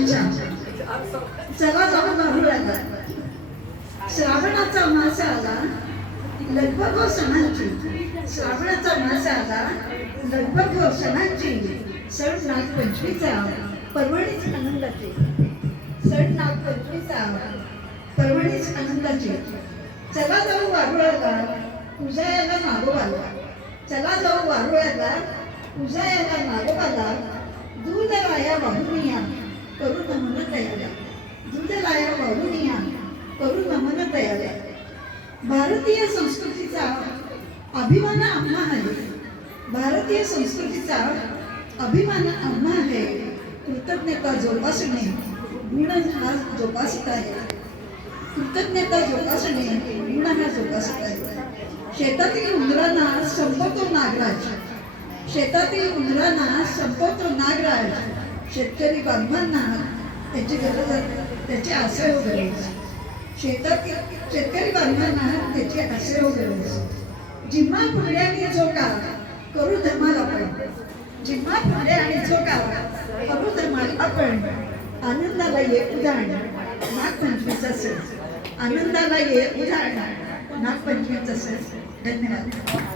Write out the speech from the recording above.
चला जाऊ बाबूळ्याला. श्रावणाचा मास आला, लगबग हो सणांची. श्रावणाचा मास आला, लगबग हो सणांची. सण नागपंचमीचा पर्वणीच आनंदाची. सण नागपंचमीचा पर्वणीच आनंदाची. चला जाऊ वारुळ्याला, उजायाला मागोवाला. चला जाऊ वारुळ्याला, उजायाला मागोवाला. दूध लाया वाहुनिया करू नमन तयाऱ्या. दूध लाया वाहुनिया करू नमन तयाऱ्या. भारतीय संस्कृतीचा अभिमान आम्हा आहे. भारतीय संस्कृतीचा अभिमान आम्हा आहे. कृतज्ञता जोपासणे गुण हा जोपासत आहे. कृतज्ञता जोपासणे गुण हा जोपासत आहे. शेतातील उंदरांना संपवतो नागराज. शेतातील उंदरांना संपवतो नागराज. शेतकरी बांधवांना त्याची गरज, त्याची आशय हो गरज. शेतकरी बांधवांना त्याची आशय हो गरज. जिम्मा फुगड्याने झोका करू धमाल आपण. जिम्मा फुगड्या आणि झोका करू धमाल आपण. आनंदाला ये उधाण नागपंचमीचा सण. आनंदाला ये उधाण नागपंचमीचा सण. धन्यवाद.